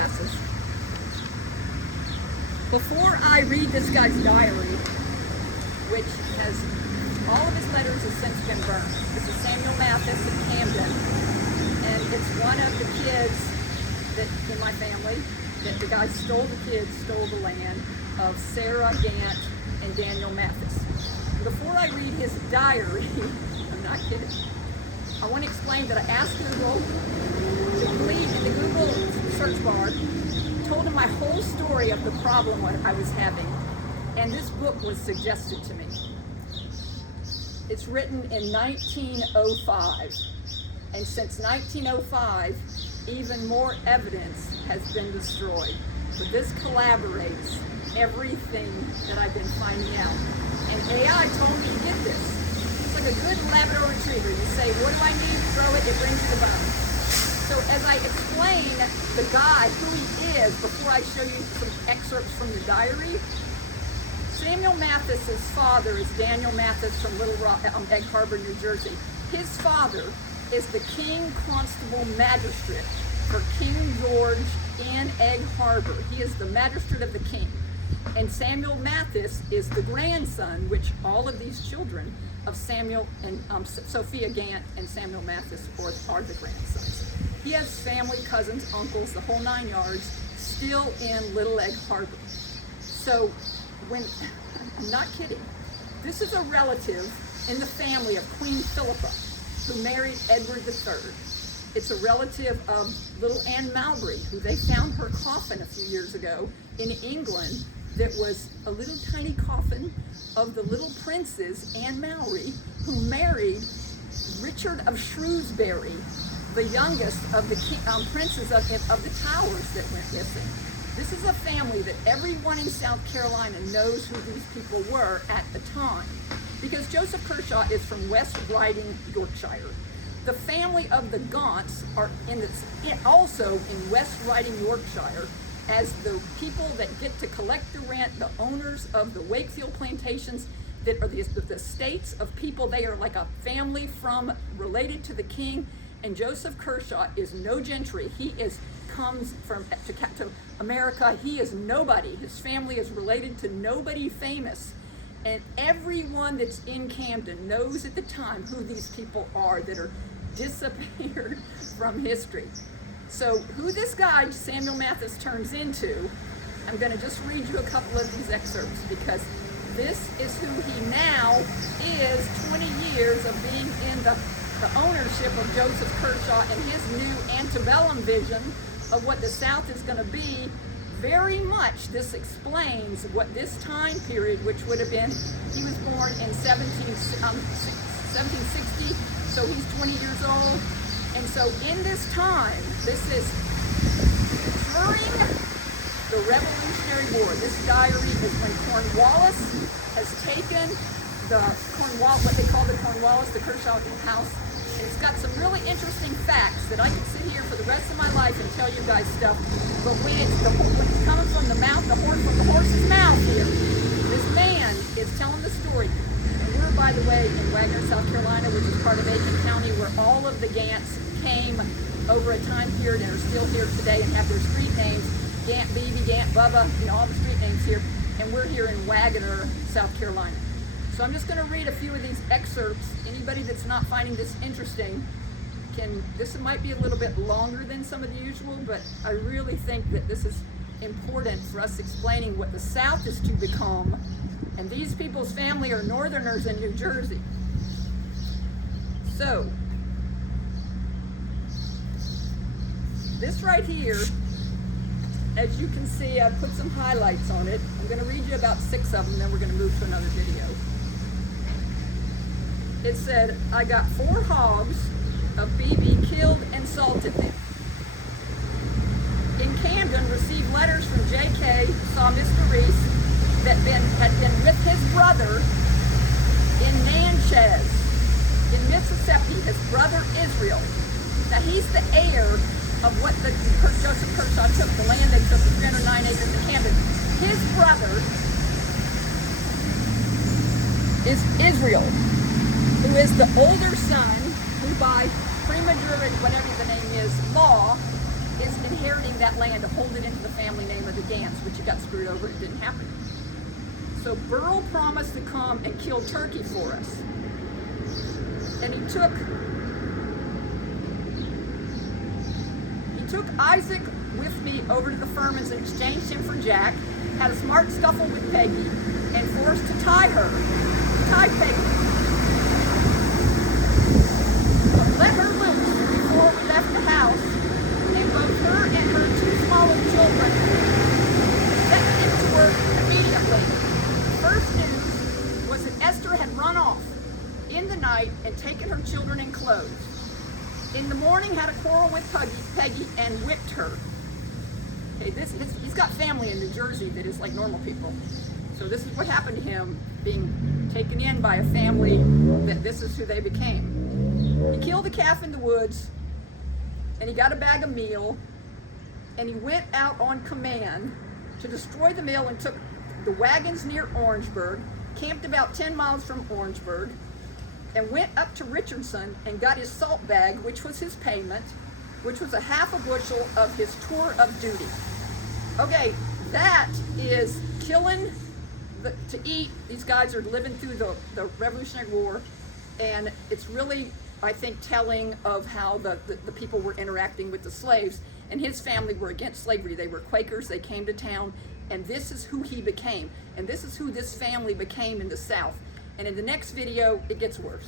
glasses. Before I read this guy's diary, which has all of his letters have since been burned. This is Samuel Mathis in Camden, and it's one of the kids that in my family that the guy stole the land of Sarah Gant and Daniel Mathis. Before I read his diary, I'm not kidding, I want to explain that I asked Google to leave in the Google search bar, told him my whole story of the problem I was having, and this book was suggested to me. It's written in 1905, and since 1905, even more evidence has been destroyed. But this corroborates everything that I've been finding out. And AI told me to get this. It's like a good Labrador Retriever. You say, what do I need? Throw it, it brings you the bone. So as I explain the guy, who he is, before I show you some excerpts from the diary, Samuel Mathis's father is Daniel Mathis from Little Rock, Egg Harbor, New Jersey. His father is the King Constable Magistrate for King George in Egg Harbor. He is the magistrate of the king. And Samuel Mathis is the grandson, which all of these children of Samuel and Sophia Gant and Samuel Mathis are the grandsons. He has family, cousins, uncles, the whole 9 yards, still in Little Egg Harbor. So I'm not kidding, this is a relative in the family of Queen Philippa, who married Edward III. It's a relative of little Anne Mowbray, who they found her coffin a few years ago in England that was a little tiny coffin of the little princess, Anne Mowbray, who married Richard of Shrewsbury, the youngest of the princes of the Towers that went missing. This is a family that everyone in South Carolina knows who these people were at the time, because Joseph Kershaw is from West Riding, Yorkshire. The family of the Gaunts are also in West Riding, Yorkshire, as the people that get to collect the rent, the owners of the Wakefield plantations, that are the estates of people. They are like a family related to the king. And Joseph Kershaw is no gentry. He comes to America. He is nobody. His family is related to nobody famous. And everyone that's in Camden knows at the time who these people are that are disappeared from history. So who this guy, Samuel Mathis, turns into, I'm going to just read you a couple of these excerpts, because this is who he now is 20 years of being in the ownership of Joseph Kershaw and his new antebellum vision of what the South is going to be. Very much this explains what this time period, which would have been, he was born in 1760, so he's 20 years old. And so in this time, this is during the Revolutionary War. This diary is when Cornwallis has taken what they call the Cornwallis, the Kershaw house. And it's got some really interesting facts that I could sit here for the rest of my life and tell you guys stuff. But when it's coming from the horse's mouth here, this man is telling the story. And we're, by the way, in Wagner, South Carolina, which is part of Aiken County, where all of the Gants came over a time period and are still here today and have their street names. Gant Beebe, Gant Bubba, all the street names here. And we're here in Wagner, South Carolina. So I'm just going to read a few of these excerpts. Anybody that's not finding this interesting this might be a little bit longer than some of the usual, but I really think that this is important for us explaining what the South is to become. And these people's family are Northerners in New Jersey. So, this right here, as you can see, I've put some highlights on it. I'm going to read you about 6 of them, then we're going to move to another video. It said, I got 4 hogs of BB killed and salted them. In Camden, received letters from J.K., saw Mr. Reese, that had been with his brother in Natchez, in Mississippi, his brother Israel. Now he's the heir of what Joseph Kershaw took, the land they took, the 309 acres in Camden. His brother is Israel, who is the older son, who by premature, whatever the name is, law, is inheriting that land to hold it into the family name of the Gants, which it got screwed over. It didn't happen. So Burl promised to come and kill Turkey for us. And he took Isaac with me over to the Furmans and exchanged him for Jack, had a smart scuffle with Peggy, and forced to tie her. He tied Peggy. But let her loose before we left the house, and both her and her two smaller children set into work immediately. First news was that Esther had run off in the night and taken her children and clothes. In the morning, had a quarrel with Peggy and whipped her. Okay, he's got family in New Jersey that is like normal people. So this is what happened to him, being taken in by a family that this is who they became. He killed a calf in the woods, and he got a bag of meal, and he went out on command to destroy the mill and took the wagons near Orangeburg, camped about 10 miles from Orangeburg, and went up to Richardson and got his salt bag, which was his payment, which was a half a bushel of his tour of duty. Okay, that is killing to eat. These guys are living through the Revolutionary War, and it's really, I think, telling of how the people were interacting with the slaves. And his family were against slavery. They were Quakers. They came to town, and this is who he became. And this is who this family became in the South. And in the next video, it gets worse.